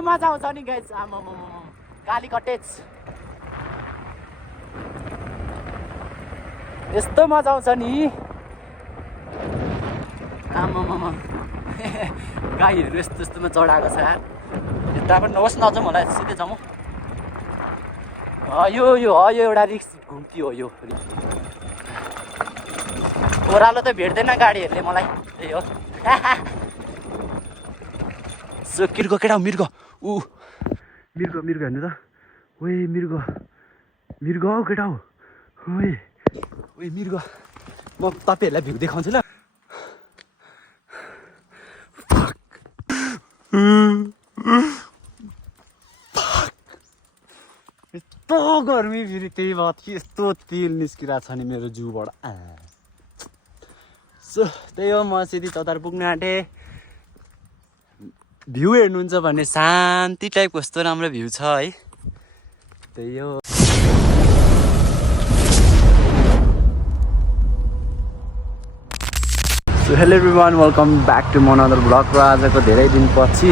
मजा आउँछ नि गाइस काली कटेज यस्तो मजा आउँछ नि आमामामा गाईहरू यस्तो यस्तोमा चढाएको छ यार यता पनि नहोस् नजाउँ होला सिधै जाउँ यो एउटा रिक्स घुम्ती हो यो ओह्रालो त भेट्दैन गाडीहरूले मलाई त्यही हो मिर्ग केटा मिर्ग मिर्ग हेर्नु त ओए मिर्ग हौ केटा हो ओए मिर्ग म तपाईँहरूलाई भ्यू देखाउँछु ल यस्तो गर्मी फेरि त्यही भयो कि यस्तो तेल निस्किरहेको छ नि मेरो जिउबाट सो त्यही हो म सिधै चतार पुग्न आँटेँ भ्यू हेर्नुहुन्छ भने शान्ति टाइपको कस्तो राम्रो भ्यू छ है त्यही हो so hello everyone welcome back to another vlog र आजको धेरै दिनपछि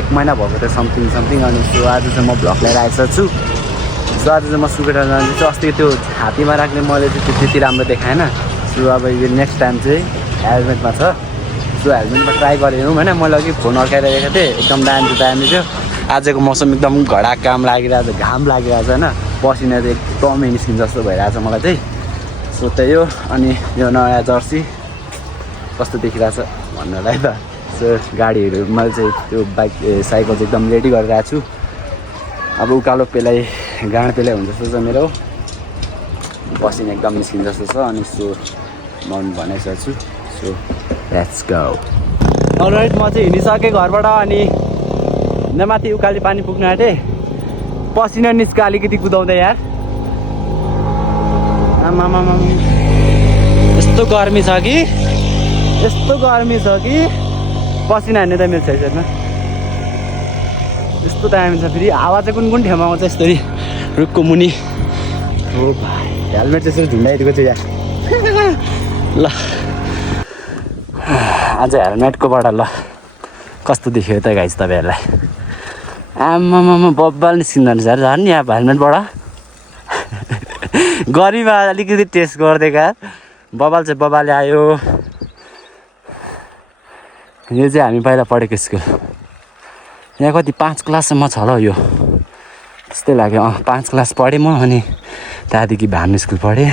1 महिना भएको थियो समथिङ अनि सो आज चाहिँ म ब्लग लिएर आइसकेको छु सो आज चाहिँ म सुकेटा जान्छु अस्ति त्यो हात्तीमा राख्ने मैले चाहिँ त्यति राम्रो देखाएन सो अब यो नेक्स्ट टाइम चाहिँ हेलमेटमा छ सो हेलमेटमा ट्राई गरेँ होइन मैले अघि फोन अड्काइरहेको थिएँ एकदम दामी थियो आजको मौसम एकदम घडा काम लागिरहेको छ घाम लागिरहेको छ होइन पसिना चाहिँ एकदमै निस्किन्छ जस्तो भइरहेको छ मलाई चाहिँ सो त्यही हो अनि यो नयाँ जर्सी कस्तो देखिरहेको छ भन्नलाई त सो गाडीहरू मैले चाहिँ त्यो बाइक साइकल चाहिँ एकदम रेडी गरिरहेको छु अब उकालो पेलाइ गाँड पेलाइ हुन्छ जस्तो छ मेरो पसिना एकदम निस्किन्छ जस्तो छ अनि सो म भनिसकेको छु सो लेट्स गो अलराइट म चाहिँ हिँडिसकेँ घरबाट अनि माथि उकाली पानी पुग्न आँटेँ पसिना निस्क्यो अलिकति कुदाउँदै यार आमामा यस्तो गर्मी छ कि पसिना हान्ने त मेरो छैन यस्तो दामी छ फेरि हावा चाहिँ कुन ठाउँमा आउँछ यस्तरी रुखको मुनि हो भाइ हेलमेट चाहिँ यसरी झुन्डाइदिएको छु यार ल आज हेलमेटकोबाट ल कस्तो देख्यो त गाइस तपाईँहरूलाई आमामा बब्बाल निस्किँदो रहेछ झन् नि अब हेलमेटबाट गरिबा अलिकति टेस्ट गरिदिएका बबाल चाहिँ बबाले आयो यो चाहिँ हामी पहिला पढेको स्कुल यहाँ कति 5 क्लाससम्म छ होला यो त्यस्तै लाग्यो 5 क्लास पढेँ म अनि त्यहाँदेखि भानु स्कुल पढेँ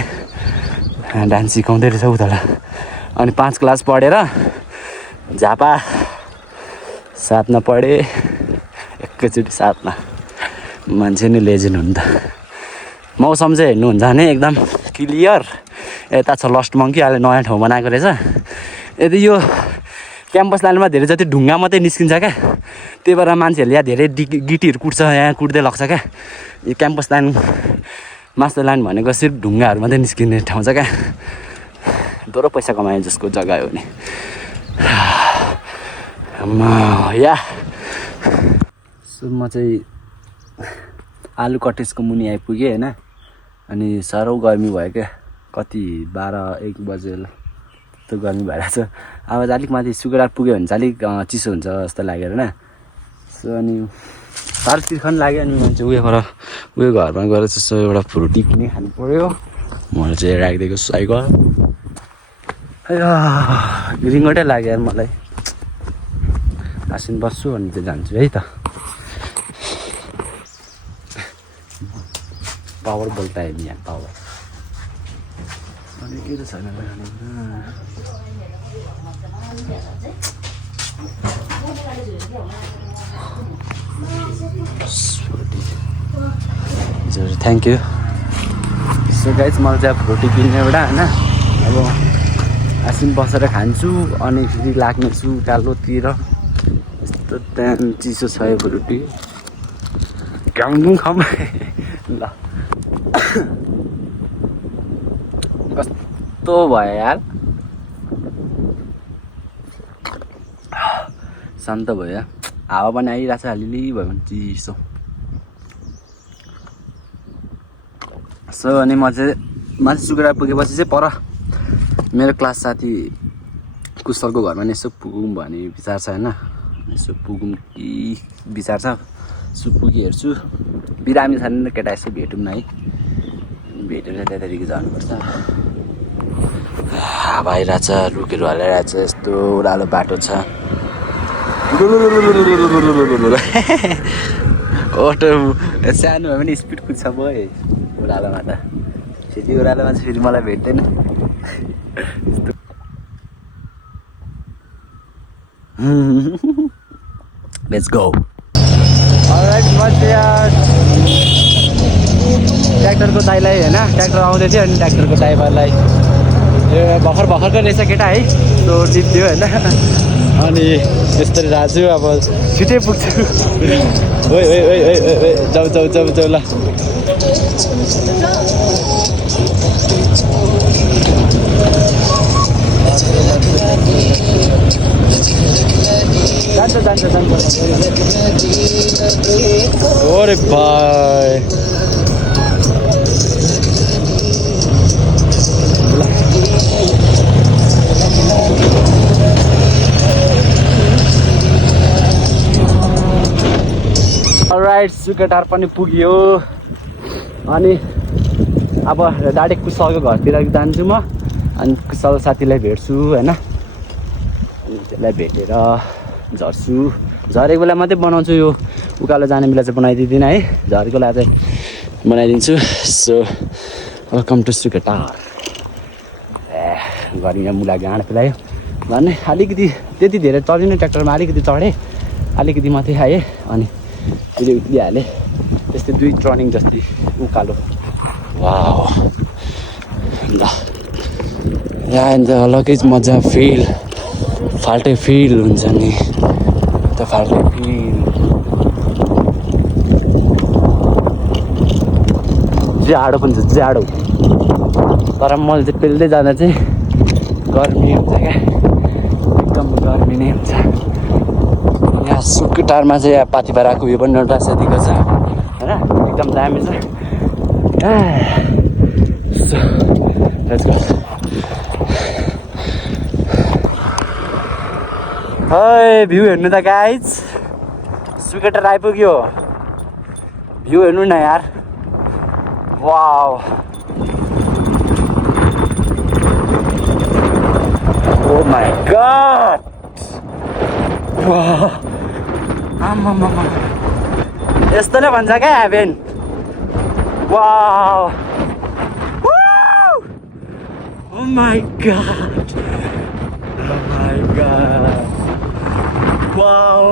डान्स सिकाउँदै रहेछ उतालाई अनि 5 क्लास पढेर झापा 7मा पढेँ एकैचोटि 7मा मान्छे नै लेजेन्ड हुनु त मौसम चाहिँ हेर्नुहुन्छ भने एकदम क्लियर यता छ लस्ट मङ्की अहिले नयाँ ठाउँ बनाएको रहेछ यदि यो क्याम्पस लाइनमा धेरै जति ढुङ्गा मात्रै निस्किन्छ क्या त्यही भएर मान्छेहरूले यहाँ धेरै गिटीहरू कुट्छ यहाँ कुट्दै लग्छ क्या यो क्याम्पस लाइन मास्टर लाइन भनेको सिर्फ ढुङ्गाहरू मात्रै निस्किने ठाउँ छ क्या दोहोरो पैसा कमाए जसको जग्गा हो नि या सो म चाहिँ आलु कटेजको मुनि आइपुगेँ होइन अनि साह्रो गर्मी भयो क्या कति 12-1 बजे त्यो गर्मी भइरहेछ अब चाहिँ अलिक माथि सुकेर पुग्यो भने चाहिँ अलिक चिसो हुन्छ जस्तो लाग्यो होइन सो अनि साह्रो तिर्खन लाग्यो अनि मान्छे उयो घरमा गएर चाहिँ एउटा फ्रुटी किनी खानु पऱ्यो मैले चाहिँ राखिदिएको साइकल रिङ्गटै लाग्यो यार मलाई आसिन बस्छु अनि चाहिँ जान्छु है त पावर बोल्टा है यहाँ पावर अनि के त छैन थ्याङ्क यू सो गाइस मलाई चाहिँ फ्रुटी किन्ने एउटा होइन अब आसिन बसेर खान्छु अनि फेरि लाग्नेछु उकालोतिर यस्तो त्यहाँ चिसो छ यो फ्रुटी घाउँ खमाए ल कस्तो भयो यार शान्त भयो हावा पनि आइरहेको छ अलिअलि भयो भने चिसो सो अनि म चाहिँ माथि सुकेर पुगेपछि चाहिँ पर मेरो क्लास साथी कुशलको घरमा नि यसो पुगौँ भन्ने विचार छ होइन यसो पुगौँ कि विचार छ सुपुगी हेर्छु बिरामी छ नि केटा यसो भेटौँ न है भेटेर त्यतादेखि जानुपर्छ हावा आइरहेछ रुखहरू हल्लाइरहेछ यस्तो ओह्रालो बाटो छ अटो सानो भए पनि स्पिड कुद्छ भयो ओह्रालोमा त फेरि ओह्रालोमा चाहिँ फेरि मलाई भेट्दैन लेट्स गो अलराइट म चाहिँ ट्र्याक्टरको दाइलाई होइन ट्र्याक्टर आउँदै थियो अनि ट्र्याक्टरको ड्राइभरलाई भर्खर भर्खरको रहेछ केटा है त्यो जित्यो होइन अनि यस्तरी राजु अब छिटै पुग्छु ओइ ओइ ओइ ओइ जाऊ जाऊ जाऊ जाऊ ल जान्छ जान्छ जान्छ ओरे भाइ अलराइट सुकेटार पनि पुग्यो अनि अब डाइरेक्ट कुशलको घरतिर जान्छु म अनि कुशल साथीलाई भेट्छु होइन अनि त्यसलाई भेटेर झर्छु झरेको बेला मात्रै बनाउँछु यो उकालो जाने बेला चाहिँ बनाइदिँदिनँ है झरेको बेला चाहिँ बनाइदिन्छु सो वेलकम टु सुकेटार गर्मीमा मुला गाँड पेलायो भने अलिकति त्यति धेरै चढिनँ ट्र्याक्टरमा अलिकति चढेँ अलिकति मात्रै आएँ अनि फेरि उत्रिहालेँ त्यस्तै 2 टर्निङ जस्तै उकालो वाउ ल यहाँ अन्त अलग्गै मजा फिल फाल्टै फिल हुन्छ नि त फाल्टै फिल जाडो पनि छ जाडो तर मैले चाहिँ पेल्दै जाँदा चाहिँ गर्मी हुन्छ क्या एकदम गर्मी नै हुन्छ यहाँ सुकेटारमा चाहिँ यहाँ पाथिपाराको उयो पनि एउटा दिएको छ होइन एकदम दामी छ लेट्स गो है भ्यू हेर्नु त गाइज सुकेटार आइपुग्यो भ्यू हेर्नु न यार वाउ ओ माई गॉड वाह आम्मामा यस्तो नै भन्छ क्या heaven wow oh my God wow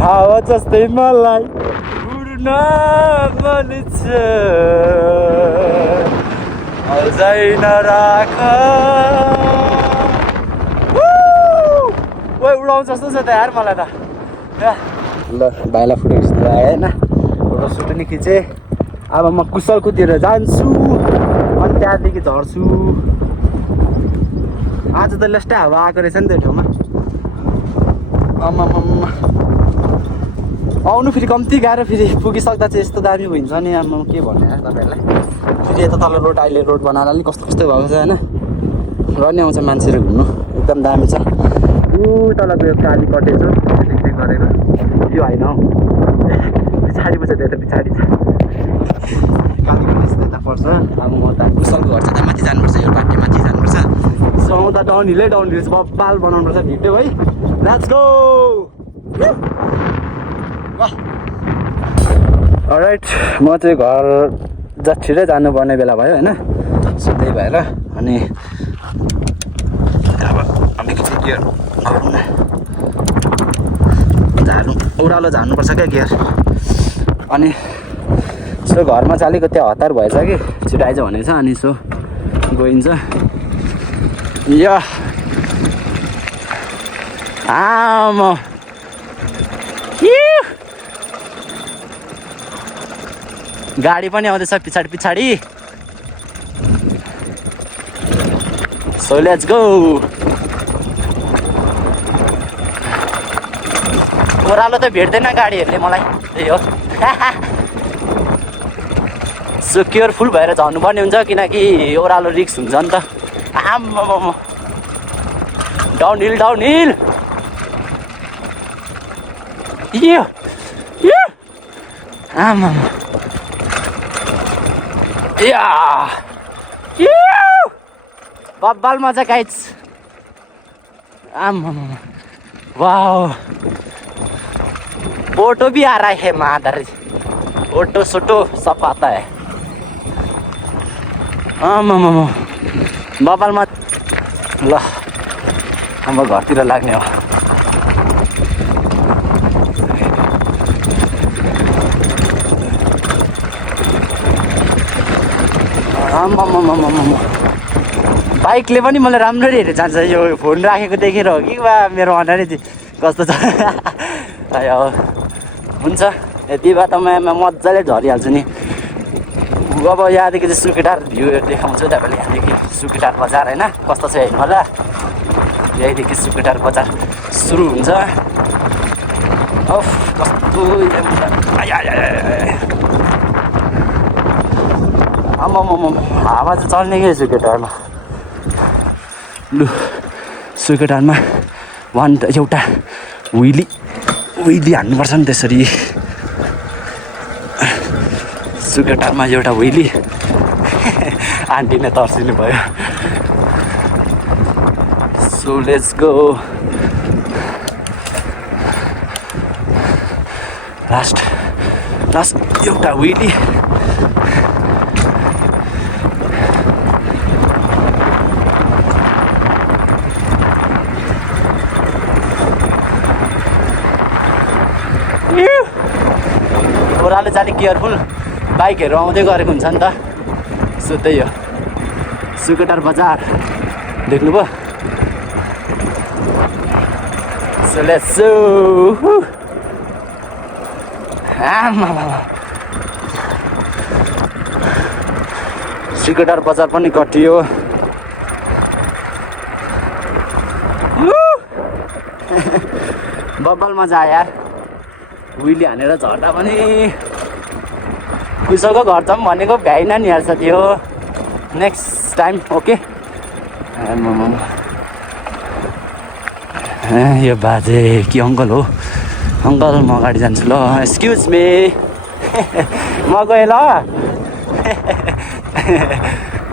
हावा जस्तै मलाई उड्न मन छ अझै नराख ओइ उडाउँछ जस्तो छ त यार मलाई त ल भाइलाई फोटो खिच्नु आयो होइन फोटो सुट नि खिचेँ अब म कुशलकोतिर जान्छु अनि त्यहाँदेखि झर्छु आज त लेस्टै हावा आएको रहेछ नि त्यो ठाउँमा आम्मामा आउनु फेरि कम्ती गाह्रो फेरि पुगिसक्दा चाहिँ यस्तो दामी हुन्छ नि आम्मा के भन्ने यार तपाईँहरूलाई फेरि यता तल रोड अहिले रोड बनाएर अलिक कस्तो कस्तो भएको छ होइन गर्ने आउँछ मान्छेहरू घुम्नु एकदम दामी छ ऊ तलको यो काली कटेज हो देख्दै गरेको यो होइन हौ पछाडि पछ त्यता पछाडि छ काली कटेज त्यता पर्छ अब म त कुशलको घर चाहिँ माथि जानुपर्छ यो बाटो माथि जानुपर्छ सो म त डाउन हिलै डाउन हिल बब्बाल बनाउनुपर्छ भिडियो है लेट्स गो अलराइट म चाहिँ घर छिटै जानुपर्ने बेला भयो होइन सो त्यही भएर अनि अब अलिकति गियर झार्नु ओह्रालो झार्नुपर्छ क्या गियर अनि सो घरमा चाहिँ अलिकति हतार भएछ कि छिटो आइज भनेको छ अनि सो गइन्छ या आमा गाडी पनि आउँदैछ पछाडि पछाडि सो लेट्स गो ओह्रालो त भेट्दैन गाडीहरूले मलाई त्यही हो सो केयरफुल भएर झर्नुपर्ने हुन्छ किनकि ओह्रालो रिक्स हुन्छ नि त आम्मामा डाउन हिल यो आमा या बब्बल मजा गाइस आमा वाओ फोटो भी आ रहा है मादर फोटो सोटो सब आता है आमा बब्बलमा ल हाम्रो घरतिर लाग्ने हो बाइकले पनि मलाई राम्ररी हेरेर जान्छ यो फोन राखेको देखेर हो कि वा मेरो अनुहारै कस्तो छ हुन्छ यति भए त म मजाले झरिहाल्छु नि अब यहाँदेखि चाहिँ सुकेटार भ्यू देखाउँछु तपाईँले यहाँदेखि सुकेटार बजार होइन कस्तो छ हेर्नु होला यहीँदेखि सुकेटार बजार सुरु हुन्छ कस्तो हावा चाहिँ चल्ने के सुकेटारमा लु सुकेटारमा एउटा विली हान्नुपर्छ नि त्यसरी सुकेटारमा एउटा विली आन्टी नै तर्सिनु भयो सो लेट्स गो लास्ट एउटा विली ओह्रालो जाने केयरफुल बाइकहरू आउँदै गरेको हुन्छ नि त सो त्यही हो सुकेटार बजार देख्नुभयो सो लेट्स सुकेटार बजार पनि कटियो बब्बल मजा आयो यार विली हानेर झर्दा पनि कुसोको घर जाऊँ भनेको भ्याइन नि यार साथी हो नेक्स्ट टाइम ओके यो बाजे कि अङ्कल हो अङ्कल म अगाडि जान्छु ल एक्सक्युज मी म गएँ ल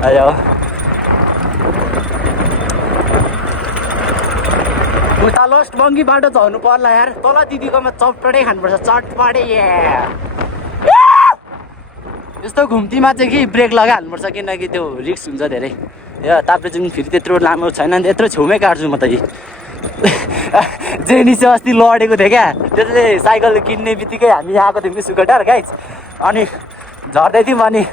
आयो उता लोस्ट बङ्गी बाटो झर्नु पर्ला यार तल दिदीकोमा चटपटै खानुपर्छ चटपटे यस्तो घुम्तीमा चाहिँ कि ब्रेक लगाइहाल्नुपर्छ किनकि त्यो रिस्क हुन्छ धेरै यो ताप्लेजुङ फेरि त्यत्रो लामो छैन नि यत्रो छेउमै काट्छु म त जेनी चाहिँ अस्ति लडेको थियो क्या त्यो चाहिँ साइकल किन्ने बित्तिकै हामी आएको थियौँ कि सुकेटार गाइज अनि झर्दै थियौँ अनि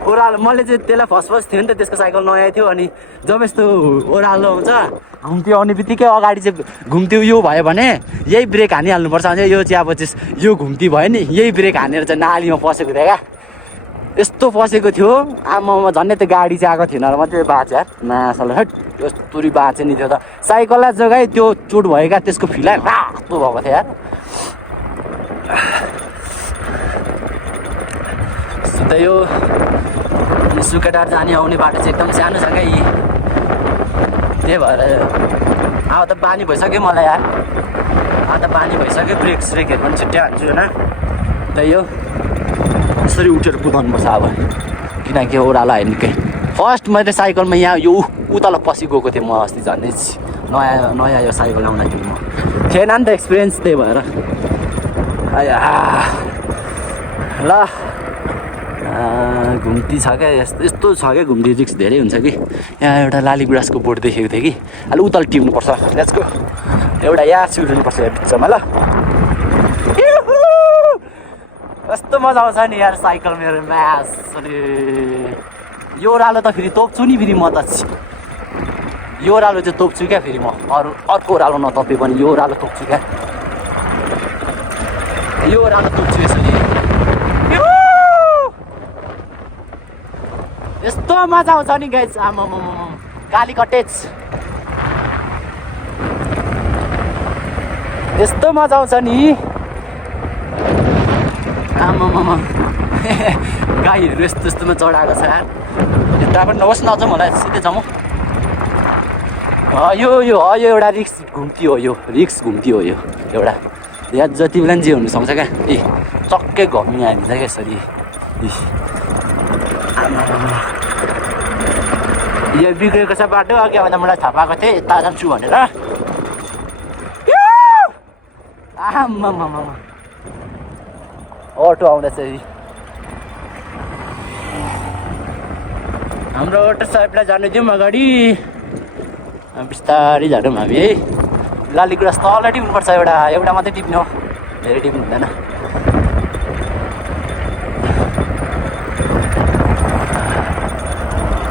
ओह्रालो मैले चाहिँ त्यसलाई फर्स्ट थियो नि त त्यसको साइकल नयाँ थियो अनि जब यस्तो ओह्रालो हुन्छ घुम्ती आउने बित्तिकै अगाडि चाहिँ घुम्ती यो भयो भने यही ब्रेक हानिहाल्नुपर्छ भने यो चाहिँ अब चाहिँ यो घुम्ती भयो नि यही ब्रेक हानेर चाहिँ नालीमा पसेको थियो क्या यस्तो पसेको थियो आमामा झन्डै त्यो गाडी चाहिँ आएको थिएन र मात्रै बाँच्यो यार नासल हट यस्तोरी बाँचे नि त्यो त साइकललाई जग्गाै त्यो चोट भयो क्या त्यसको फिलै रातो भएको थियो यार त्यही हो सुकेटार जाने आउने बाटो चाहिँ एकदम सानो छ क्या यी त्यही भएर अब त बानी भइसक्यो मलाई यार अब त बानी भइसक्यो ब्रेक स्रेकहरू पनि छिट्टै हान्छु होइन त्यही हो यसरी उठेर कुदाउनुपर्छ अब किनकि ओह्रालो आयो निकै फर्स्ट मैले साइकलमा यहाँ यो उतल पछि गएको थिएँ म अस्ति झन्डै नयाँ यो साइकल आउँदाखेरि म थिएन नि त एक्सपिरियन्स त्यही भएर ल घुम्ती छ क्या यस्तो छ क्या घुम्ती रिक्स धेरै हुन्छ कि यहाँ एउटा लालीगुँरासको बोर्ड देखेको थियो कि अलि उतल टिप्नुपर्छ लेट्सको एउटा यहाँ छिर्नुपर्छ यहाँ बिचमा ल कस्तो मजा आउँछ नि यार साइकल मेरो म्यास यो ओह्रालो त फेरि तोप्छु नि फेरि म त यो ओह्रालो चाहिँ तोप्छु क्या फेरि म अर्को ओह्रालो नतोपे पनि यो ओह्रालो तोप्छु क्या यो ओह्रालो तोप्छु यसरी यस्तो मजा आउँछ नि गाइस आमाम काली कटेज यस्तो मजा आउँछ नि आमाम गाईहरू यस्तो यस्तोमा चढाएको छ यता पनि नबस् न अझ मलाई सिधै जाउँ यो एउटा रिक्स घुम्ती हो यो रिक्स घुम्ती हो यो एउटा यहाँ जति बेला जे हुनसक्छ क्या ए चक्कै घम्मी हालिन्छ क्या यसरी यो बिग्रेको छ बाटो अघि आउँदा मलाई थाहा पाएको थिएँ यता जान्छु भनेर आम्मामामा अटो आउँदैछ हाम्रो अटो साहेबलाई जानु दिउँ अगाडि बिस्तारै जाँदौँ हामी है लालीगुराँस तल टिप्नुपर्छ एउटा मात्रै टिप्ने हो धेरै टिप्नु हुँदैन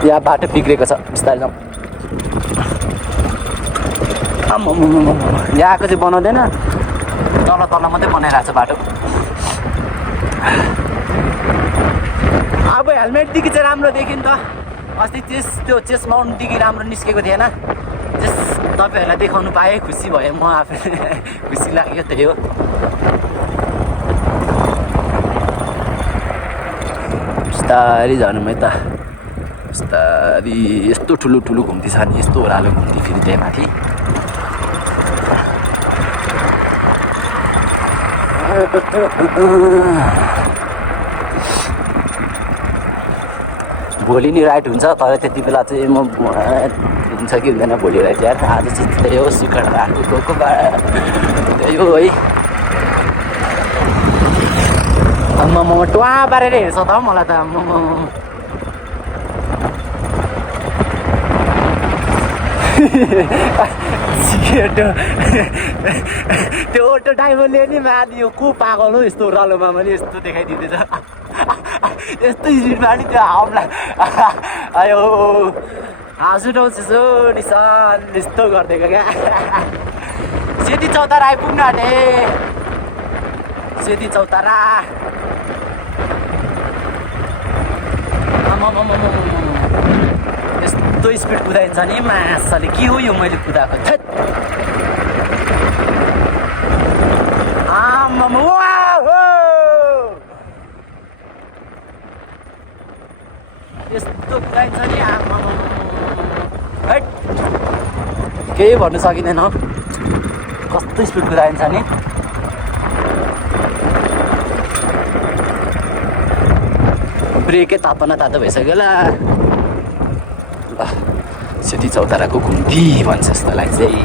यहाँ बाटो बिग्रेको छ बिस्तारै जाउँ यहाँ आएको चाहिँ बनाउँदैन तल मात्रै बनाइरहेको छ बाटो अब हेलमेटदेखि चाहिँ राम्रो देखियो नि त अस्ति त्यो चेस्ट माउन्टदेखि राम्रो निस्केको थिएन तपाईँहरूलाई देखाउनु पाएँ खुसी भएँ म आफै खुसी लाग्यो त्यही हो बिस्तारै जानु म यता बिस्तारै यस्तो ठुलो घुम्ती छ नि यस्तो ओह्रालो घुम्ती फेरि त्यहाँ माथि भोलि नि राइड हुन्छ तर त्यति बेला चाहिँ म हुन्छ कि हुँदैन भोलि राइड यार आज चाहिँ त्यही हो सिकट राख्नु गएको त्यही हो है म टुवा पारेर हेर्छ त मलाई त त्यो अटो ड्राइभरले नि माथि यो को पागल हो यस्तो ओह्रालोमा पनि यस्तो देखाइदिँदैछ यस्तो स्पिडमा नि त्यो हाउलाई आयो हाँसु उठाउँछ निशान यस्तो गरिदिएको क्या सेती चौतारा आइपुग्नु आँटे सेती चौतारा यस्तो स्पिड कुदाइन्छ नि मासले के हो यो मैले कुदाएको थेट यस्तो कुदाइन्छ नि केही भन्नु सकिँदैन कस्तो स्पिड कुदाइन्छ नि ब्रेकै तातो न तातो भइसक्यो ल सेती चौताराको घुम्ती भन्छ जस्तोलाई चाहिँ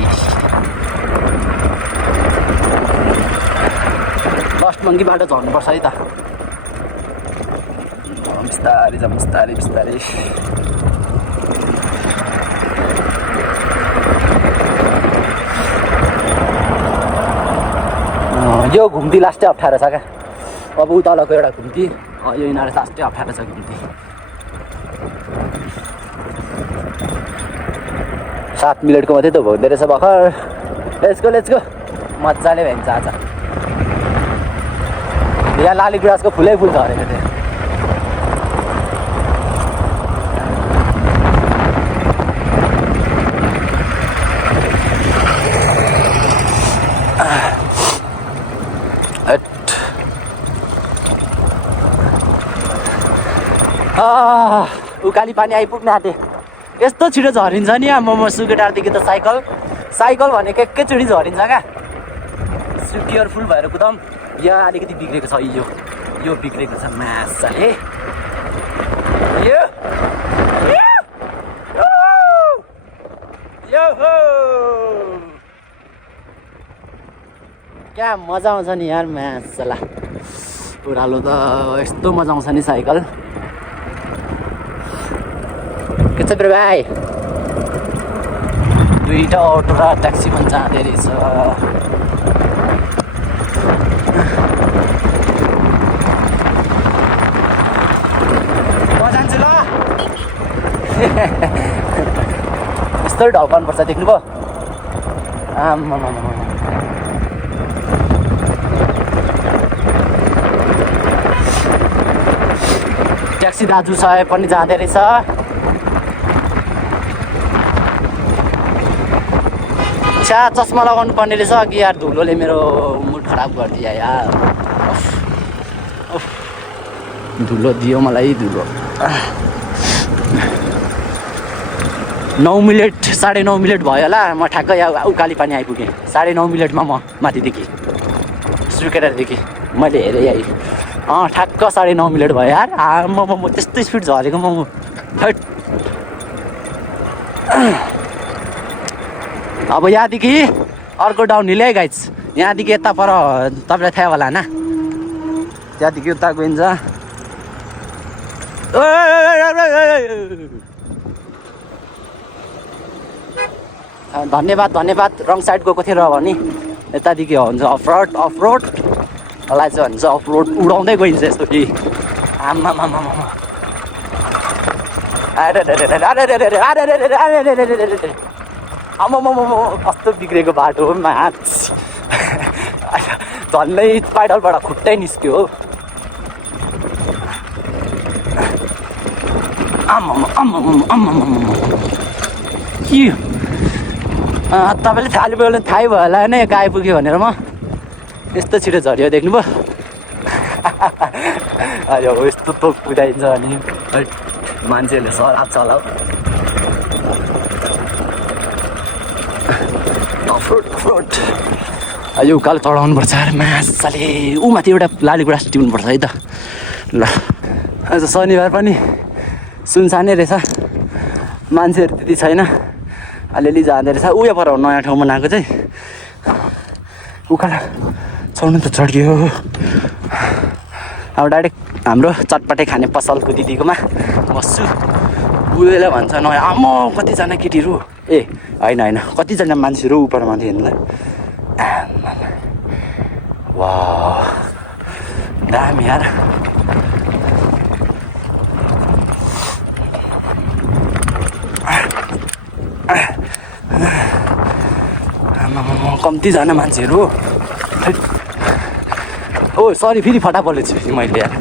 फर्स्ट मङ्की बाटो झर्नुपर्छ है त बिस्तारै जाउँ बिस्तारै यो घुम्ती लास्टै अप्ठ्यारो छ क्या अब उतालको एउटा घुम्ती यो यिनीहरू लास्टै अप्ठ्यारो छ घुम्ती 7 मिनटको मात्रै त हुँदो रहेछ भर्खर लेट्स गो मजाले भइन्छ आज यहाँ लालीगुराँसको फुलै फुल झरेको थियो उकाली पानी आइपुग्न आँटे यस्तो छिटो झरिन्छ नि म सुकेटारदेखि त साइकल भनेको एकैचोटि झरिन्छ क्या केयरफुल भएर कुदाम यहाँ अलिकति बिग्रेको छ यो बिग्रेको छ मासाले क्या मजा आउँछ नि यार मासला ओह्रालो त यस्तो मजा आउँछ नि साइकल के छ भाइ दुईटा अटो र ट्याक्सी पनि जाँदै रहेछ म जान्छु ल यस्तो ढल्कनुपर्छ देख्नुभयो आम्मामा ट्याक्सी दाजु साहेब पनि जाँदै रहेछ चस्मा लगाउनु पर्ने रहेछ अघि यार धुलोले मेरो मुड खराब गरिदियो यार धुलो दियो मलाई धुलो 9 मिनट 9:30 भयो होला म ठ्याक्कै उकाली पानी आइपुगेँ 9:30 मिनटमा म माथिदेखि सुकेटादेखि मैले हेरेँ है ठ्याक्क 9:30 मिनट भयो यार म त्यस्तो स्पिड झरेको म हैट अब यहाँदेखि अर्को डाउन हिल है गाइज यहाँदेखि यता पर तपाईँलाई थाहा होला होइन त्यहाँदेखि उता गइन्छ धन्यवाद रङ साइड गएको थियो र भने यतादेखि हुन्छ अफरोडलाई चाहिँ भन्छ अफरोड उडाउँदै गइन्छ यस्तो कि आमामामा कस्तो बिग्रेको बाटो हो झन्डै पाइडलबाट खुट्टै निस्क्यो हो के तपाईँले थाहा भयो थाहै भयो होला होइन यहाँ आइपुग्यो भनेर म यस्तो छिटो झऱ्यो देख्नुभयो अरे हो यस्तो तोप कुदाइन्छ अनि मान्छेहरूले सराप चलाऊ अफरोड यो उकालो चढाउनुपर्छ अरे माछाले ऊ माथि एउटा लालीगुँडा टिप्नुपर्छ है त ल आज शनिबार पनि सुनसानै रहेछ मान्छेहरू त्यति छैन अलिअलि जाँदो रहेछ उयो पर नयाँ ठाउँमा बनाएको चाहिँ उकालो चढ्नु त चढ्यो अब डाइरेक्ट हाम्रो चटपटे खाने पसलको दिदीकोमा बस्छु उसले भन्छ नयाँ आम्मा कतिजना केटीहरू ए होइन कतिजना मान्छेहरू उपर माथि हेर्नुलाई वाह दामी यार कम्तीजना मान्छेहरू ओ सरी फेरि फटा परेछु फेरि मैले यार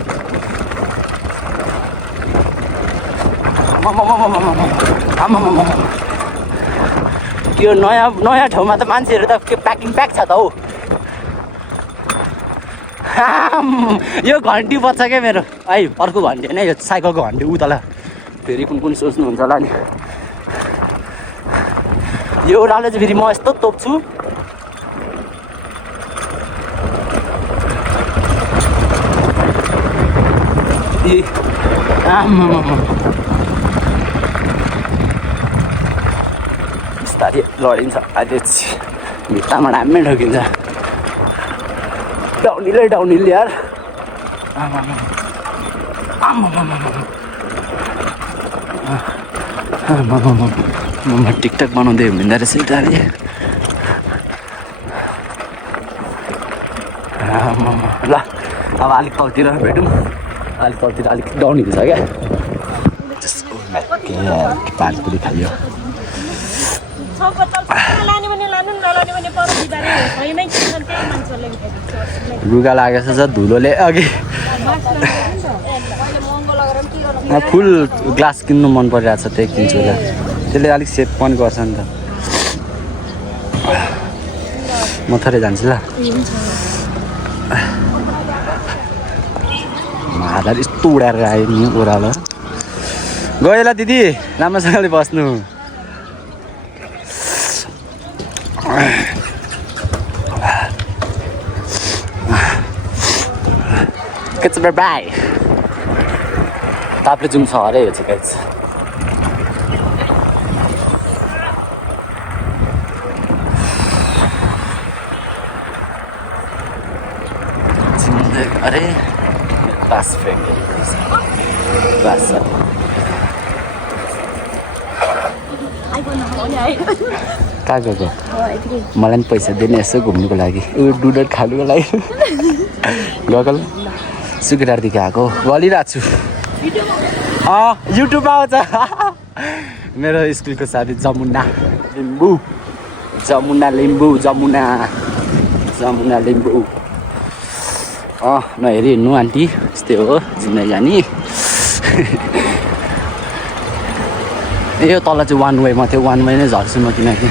यो नयाँ ठाउँमा त मान्छेहरू त के प्याक छ त हौ यो घन्टी बच्छ क्या मेरो है अर्को घन्टी होइन यो साइकलको घन्टी उ तल फेरि कुन सोच्नुहुन्छ होला नि यो एउटाले चाहिँ फेरि म यस्तो तोप्छु बिस्तारै लडिन्छ अहिले भित्तामा ढाम्मै ठोकिन्छ डाउनहिल यार म टिकटक बनाउँदै हिँड्दा रहेछ त अहिले ल अब अलिक तलतिर भेटौँ अलिक तलतिर अलिक डाउनहिल छ क्या पानीपुरी खाइयो लुगा लागेको छ धुलोले अघि फुल ग्लास किन्नु मन परिरहेको छ त्यही किन्छु होला त्यसले अलिक सेभ पनि गर्छ नि त म थोरै जान्छु ल हातहरू यस्तो उडाएर आयो नि ओह्रालो गयो ल दिदी राम्रोसँगले बस्नु बाई ताप्लेजुङ छ अरे यो चाहिँ गाइस अरे क्लास फ्रेन्ड क्लास कहाँ गएको मलाई पनि पैसा दिने यसो घुम्नुको लागि डुडर खानुको लागि गएको सुकेटारदेखि आएको गलिरहेको छु युट्युबमा आउँछ मेरो स्कुलको साथी जमुना लिम्बू नहेरी हिँड्नु आन्टी यस्तै हो जिन्दगी यो तल चाहिँ वान वेमा थियो वान वे नै झर्छु म किनकि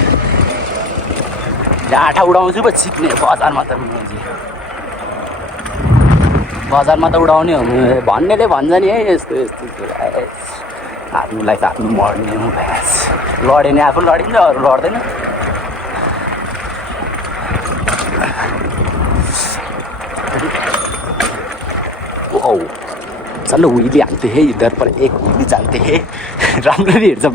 आँटा उडाउँछु पो सिक्ने बजारमा त बजारमा त उडाउने हो भन्नेले भन्छ नि है यस्तो आफ्नोलाई त आफ्नो मर्ने हो भ्यास लड्यो नि आफू लडिन्छ अरू लड्दैन मजाले हुइली हान्थे हे इधर पर एक हुइली जान्थे हे राम्ररी हेर्छ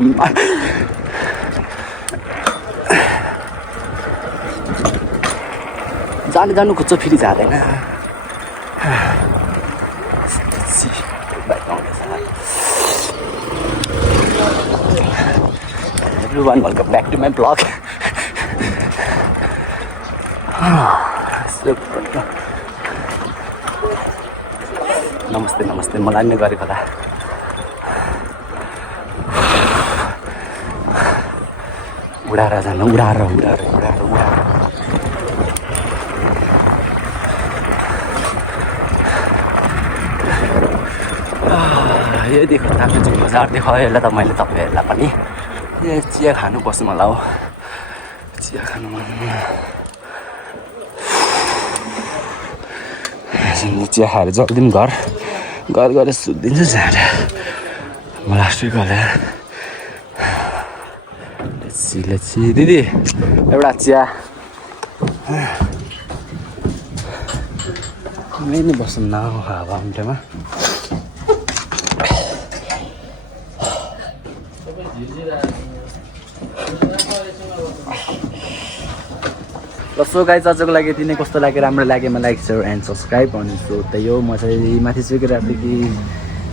जानु खोज्छ फेरि जाँदैन Everyone, welcome back to my vlog. नमस्ते मलाई नै गरेको होला उडाएर जानु उडाएर यो देखो ताप्लेजुङ बजार देखो यसलाई त मैले तपाईँहरूलाई पनि चिया खानु बस्नु मलाई हो चिया खानु मन चिया खाएर जल्दी घर गएर सुत्दिन्छु जाँदा मलाई अस्ति गएर लेची दिदी एउटा चिया कुनै नि बस्नु न हावा हुन्टेमा ल सो गाइस आजको लागि यति नै कस्तो लाग्यो राम्रो लाग्यो मलाई लाइक सेयर एन्ड सब्सक्राइब अनि सो त्यही हो म चाहिँ माथि सुकिरादेखि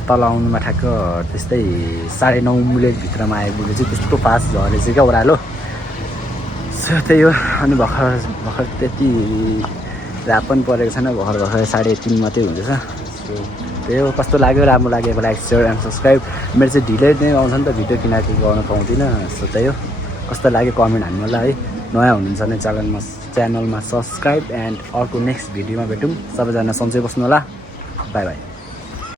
तल आउनुमा ठ्याक्क त्यस्तै 9:30 मिनटभित्रमा आइपुगेछु त्यस्तो फास्ट झरेछ क्या ओह्रालो सो त्यही हो अनि भर्खर त्यति रात पनि परेको छैन भर्खर 3:30 मात्रै हुँदैछ सो त्यही हो कस्तो लाग्यो राम्रो लाग्यो लाइक सेयर एन्ड सब्सक्राइब मेरो चाहिँ ढिलै नै आउँछ नि त भिडियो किनकि गर्न पाउँदिनँ सो त्यही हो कस्तो लाग्यो कमेन्ट हान्नु होला है नयाँ हुनुहुन्छ भने च्यानलमा सब्सक्राइब एन्ड अर्को नेक्स्ट भिडियोमा भेटौँ सबैजना सन्चै बस्नु होला बाई बाई